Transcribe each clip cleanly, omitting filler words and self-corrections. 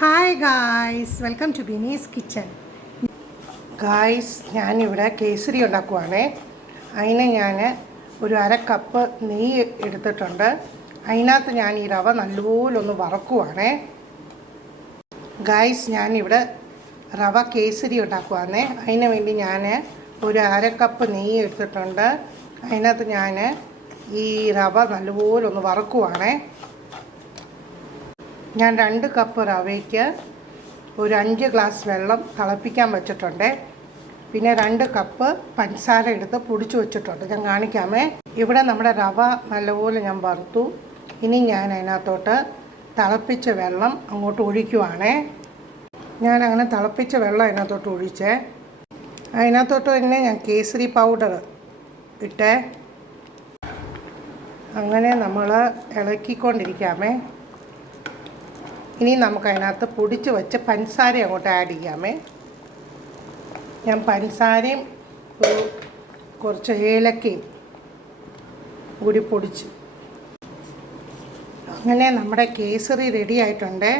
Hi guys, welcome to Bini's kitchen. Guys, ഞാനിവിടെ കേസരി ഉണ്ടാക്കുവാണേ. അതിന് ഞാൻ ഒരു അര കപ്പ് നെയ്യ് എടുത്തിട്ടുണ്ട്. അതിനകത്ത് ഞാൻ ഈ റവ നല്ലപോലെ ഒന്ന് വറക്കുവാണേ. ഗായ്സ്, ഞാനിവിടെ റവ കേസരി ഉണ്ടാക്കുവാണേ. അതിന് വേണ്ടി ഞാൻ ഒരു അര കപ്പ് നെയ്യ് എടുത്തിട്ടുണ്ട്. അതിനകത്ത് ഞാൻ ഈ റവ നല്ലപോലെ ഒന്ന് വറക്കുവാണേ. ഞാൻ 2 കപ്പ് റവയ്ക്ക് ഒരു 5 ഗ്ലാസ് വെള്ളം തിളപ്പിക്കാൻ വെച്ചിട്ടുണ്ട്. പിന്നെ 2 കപ്പ് പഞ്ചസാര എടുത്ത് പൊടിച്ച് വെച്ചിട്ടുണ്ട്. ഞാൻ കാണിക്കാമേ. ഇവിടെ നമ്മുടെ റവ നല്ലപോലെ ഞാൻ വറുത്തു. ഇനി ഞാൻ അതിനകത്തോട്ട് തിളപ്പിച്ച വെള്ളം അങ്ങോട്ട് ഒഴിക്കുവാണേ. ഞാനങ്ങനെ തിളപ്പിച്ച വെള്ളം അതിനകത്തോട്ട് ഒഴിച്ചേ. അതിനകത്തോട്ട് തന്നെ ഞാൻ കേസരി പൗഡർ ഇട്ടേ. അങ്ങനെ നമ്മൾ ഇളക്കിക്കൊണ്ടിരിക്കാമേ. ഇനി നമുക്കതിനകത്ത് പൊടിച്ച് വെച്ച് പഞ്ചസാര അങ്ങോട്ട് ആഡ് ചെയ്യാമേ. ഞാൻ പഞ്ചസാരയും കുറച്ച് ഏലക്കയും കൂടി പൊടിച്ച്. അങ്ങനെ നമ്മുടെ കേസരി റെഡി ആയിട്ടുണ്ട്.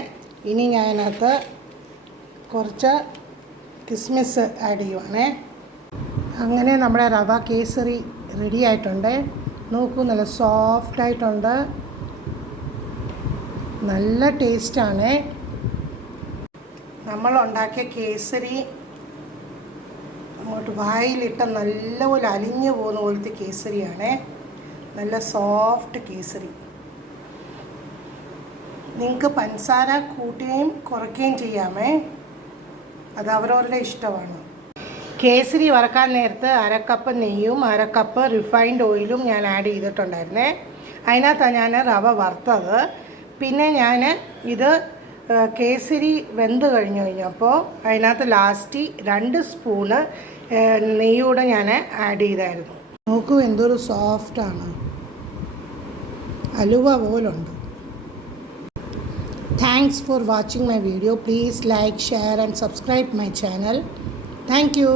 ഇനി ഞാൻ അതിനകത്ത് കുറച്ച് കിസ്മിസ് ആഡ് ചെയ്യുവാണേ. അങ്ങനെ നമ്മുടെ റവ കേസരി റെഡി ആയിട്ടുണ്ട്. നോക്കൂ, നല്ല സോഫ്റ്റായിട്ടുണ്ട്, നല്ല ടേസ്റ്റാണ്. നമ്മളുണ്ടാക്കിയ കേസരി അങ്ങോട്ട് വായിലിട്ട് നല്ലപോലെ അലിഞ്ഞു പോകുന്ന പോലത്തെ കേസരിയാണ്. നല്ല സോഫ്റ്റ് കേസരി. നിങ്ങൾക്ക് പഞ്ചസാര കൂട്ടുകയും കുറയ്ക്കുകയും ചെയ്യാമേ. അത് അവരവരുടെ ഇഷ്ടമാണ്. കേസരി വറക്കാൻ നേരത്ത് അര കപ്പ് നെയ്യും അര കപ്പ് റിഫൈൻഡ് ഓയിലും ഞാൻ ആഡ് ചെയ്തിട്ടുണ്ടായിരുന്നേ. അതിനകത്താണ് ഞാൻ റവ വറുത്തത്. പിന്നെ ഞാൻ ഇത് കേസരി വെന്ത് കഴിഞ്ഞപ്പോൾ അതിനകത്ത് ലാസ്റ്റ് 2 സ്പൂണ് നെയ്യൂടെ ഞാൻ ആഡ് ചെയ്തായിരുന്നു. നോക്കൂ, എന്തൊരു സോഫ്റ്റാണ്, അലുവ പോലുണ്ട്. Thanks for watching my video. Please like, share and subscribe my channel. Thank U.